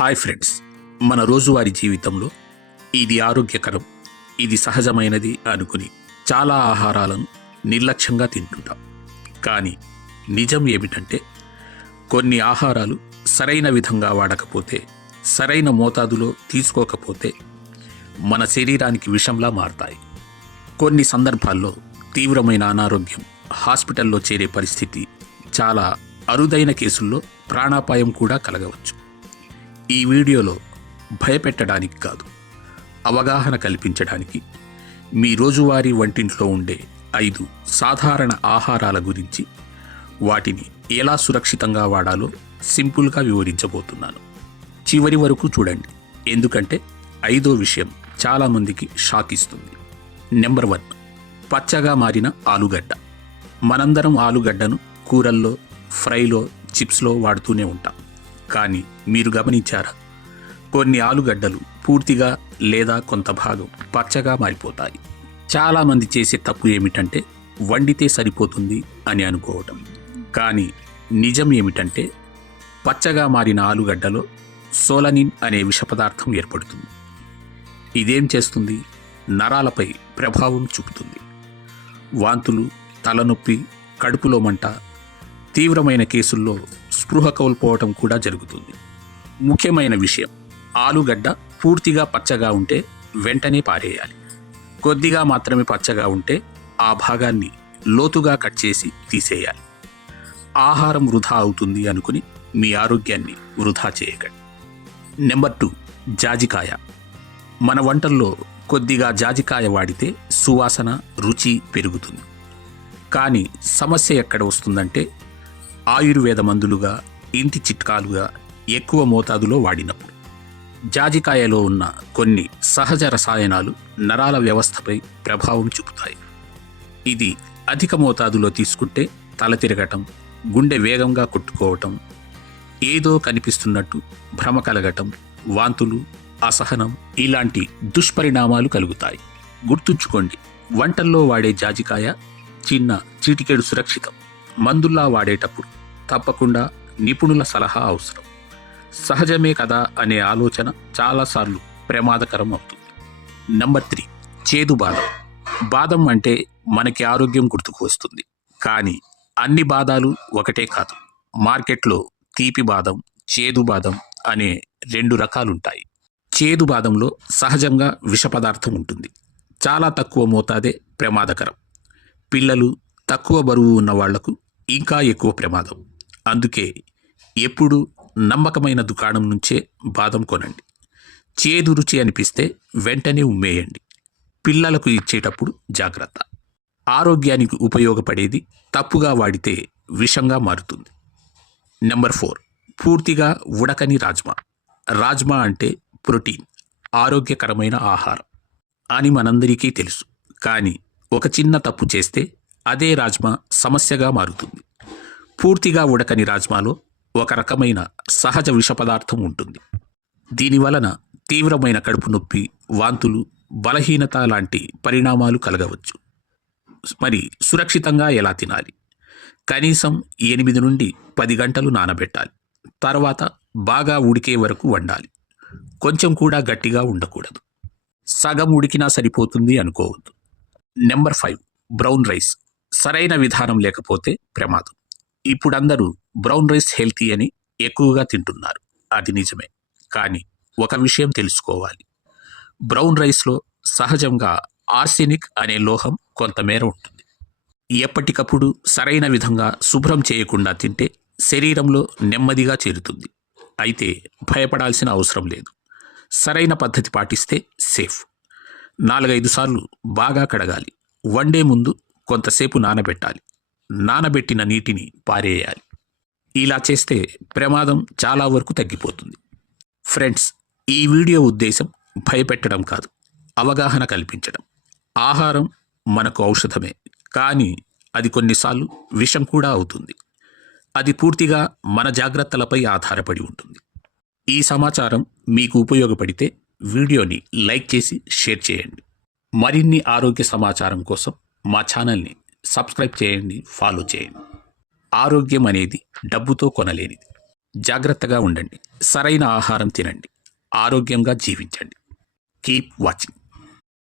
Hi friends, మన రోజువారీ జీవితంలో ఇది ఆరోగ్యకరం, ఇది సహజమైనది అనుకుని చాలా ఆహారాలను నిర్లక్ష్యంగా తింటుంటాం. కానీ నిజం ఏమిటంటే కొన్ని ఆహారాలు సరైన విధంగా వాడకపోతే, సరైన మోతాదులో తీసుకోకపోతే మన శరీరానికి విషంలా మారతాయి. కొన్ని సందర్భాల్లో తీవ్రమైన అనారోగ్యం, హాస్పిటల్లో చేరే పరిస్థితి, చాలా అరుదైన కేసుల్లో ప్రాణాపాయం కూడా కలగవచ్చు. ఈ వీడియోలో భయపెట్టడానికి కాదు, అవగాహన కల్పించడానికి మీ రోజువారీ వంటింట్లో ఉండే 5 సాధారణ ఆహారాల గురించి, వాటిని ఎలా సురక్షితంగా వాడాలో సింపుల్గా వివరించబోతున్నాను. చివరి వరకు చూడండి, ఎందుకంటే 5వ విషయం చాలామందికి షాక్ ఇస్తుంది. నెంబర్ 1, పచ్చగా మారిన ఆలుగడ్డ. మనందరం ఆలుగడ్డను కూరల్లో, ఫ్రైలో, చిప్స్లో వాడుతూనే ఉంటాం. కానీ మీరు గమనించారా, కొన్ని ఆలుగడ్డలు పూర్తిగా లేదా కొంత భాగం పచ్చగా మారిపోతాయి. చాలామంది చేసే తప్పు ఏమిటంటే వండితే సరిపోతుంది అని అనుకోవటం. కానీ నిజం ఏమిటంటే పచ్చగా మారిన ఆలుగడ్డలో సోలనిన్ అనే విష పదార్థం ఏర్పడుతుంది. ఇదేం చేస్తుంది? నరాలపై ప్రభావం చూపుతుంది. వాంతులు, తలనొప్పి, కడుపులో మంట, తీవ్రమైన కేసుల్లో స్పృహ కోల్పోవటం కూడా జరుగుతుంది. ముఖ్యమైన విషయం, ఆలుగడ్డ పూర్తిగా పచ్చగా ఉంటే వెంటనే పారేయాలి. కొద్దిగా మాత్రమే పచ్చగా ఉంటే ఆ భాగాన్ని లోతుగా కట్ చేసి తీసేయాలి. ఆహారం వృధా అవుతుంది అనుకుని మీ ఆరోగ్యాన్ని వృధా చేయకండి. నెంబర్ 2, జాజికాయ. మన వంటల్లో కొద్దిగా జాజికాయ వాడితే సువాసన, రుచి పెరుగుతుంది. కానీ సమస్య ఎక్కడ వస్తుందంటే ఆయుర్వేద మందులుగా, ఇంటి చిట్కాలుగా ఎక్కువ మోతాదులో వాడినప్పుడు. జాజికాయలో ఉన్న కొన్ని సహజ రసాయనాలు నరాల వ్యవస్థపై ప్రభావం చూపుతాయి. ఇది అధిక మోతాదులో తీసుకుంటే తల తిరగటం, గుండె వేగంగా కొట్టుకోవటం, ఏదో కనిపిస్తున్నట్టు భ్రమ కలగటం, వాంతులు, అసహనం ఇలాంటి దుష్పరిణామాలు కలుగుతాయి. గుర్తుంచుకోండి, వంటల్లో వాడే జాజికాయ చిన్న చీటికెడు సురక్షితం. మందుల్లా వాడేటప్పుడు తప్పకుండా నిపుణుల సలహా అవసరం. సహజమే కదా అనే ఆలోచన చాలాసార్లు ప్రమాదకరం అవుతుంది. నెంబర్ 3, చేదు బాదం. బాదం అంటే మనకి ఆరోగ్యం గుర్తుకు వస్తుంది. కానీ అన్ని బాదాలు ఒకటే కాదు. మార్కెట్లో తీపి బాదం, చేదు బాదం అనే 2 రకాలుంటాయి. చేదు బాదంలో సహజంగా విష పదార్థం ఉంటుంది. చాలా తక్కువ మోతాదే ప్రమాదకరం. పిల్లలు, తక్కువ బరువు ఉన్న వాళ్లకు ఇంకా ఎక్కువ ప్రమాదం. అందుకే ఎప్పుడు నమ్మకమైన దుకాణం నుంచే బాదం కొనండి. చేదు రుచి అనిపిస్తే వెంటనే ఉమ్మేయండి. పిల్లలకు ఇచ్చేటప్పుడు జాగ్రత్త. ఆరోగ్యానికి ఉపయోగపడేది తప్పుగా వాడితే విషంగా మారుతుంది. నెంబర్ 4, పూర్తిగా ఉడకని రాజ్మా. రాజ్మా అంటే ప్రోటీన్, ఆరోగ్యకరమైన ఆహారం అని మనందరికీ తెలుసు. కానీ ఒక చిన్న తప్పు చేస్తే అదే రాజ్మా సమస్యగా మారుతుంది. పూర్తిగా ఉడకని రాజ్మాలో ఒక రకమైన సహజ విష పదార్థం ఉంటుంది. దీనివలన తీవ్రమైన కడుపు నొప్పి, వాంతులు, బలహీనత లాంటి పరిణామాలు కలగవచ్చు. మరి సురక్షితంగా ఎలా తినాలి? కనీసం 8 నుండి 10 గంటలు నానబెట్టాలి. తర్వాత బాగా ఉడికే వరకు వండాలి. కొంచెం కూడా గట్టిగా ఉండకూడదు. సగం ఉడికినా సరిపోతుంది అనుకోవద్దు. Number 5, brown rice. సరైన విధానం లేకపోతే ప్రమాదం. ఇప్పుడందరూ బ్రౌన్ రైస్ హెల్తీ అని ఎక్కువగా తింటున్నారు. అది నిజమే. కానీ ఒక విషయం తెలుసుకోవాలి, బ్రౌన్ రైస్లో సహజంగా ఆర్సెనిక్ అనే లోహం కొంతమేర ఉంటుంది. ఎప్పటికప్పుడు సరైన విధంగా శుభ్రం చేయకుండా తింటే శరీరంలో నెమ్మదిగా చేరుతుంది. అయితే భయపడాల్సిన అవసరం లేదు. సరైన పద్ధతి పాటిస్తే సేఫ్. 4-5 సార్లు బాగా కడగాలి. వండే ముందు కొంతసేపు నానబెట్టాలి. నానబెట్టిన నీటిని పారేయాలి. ఇలా చేస్తే ప్రమాదం చాలా వరకు తగ్గిపోతుంది. ఫ్రెండ్స్, ఈ వీడియో ఉద్దేశం భయపెట్టడం కాదు, అవగాహన కల్పించడం. ఆహారం మనకు ఔషధమే, కానీ అది కొన్నిసార్లు విషం కూడా అవుతుంది. అది పూర్తిగా మన జాగ్రత్తలపై ఆధారపడి ఉంటుంది. ఈ సమాచారం మీకు ఉపయోగపడితే వీడియోని లైక్ చేసి షేర్ చేయండి. మరిన్ని ఆరోగ్య సమాచారం కోసం మా ఛానల్ని సబ్స్క్రైబ్ చేయండి, ఫాలో చేయండి. ఆరోగ్యం అనేది డబ్బుతో కొనలేనిది. జాగ్రత్తగా ఉండండి, సరైన ఆహారం తినండి, ఆరోగ్యంగా జీవించండి. Keep watching.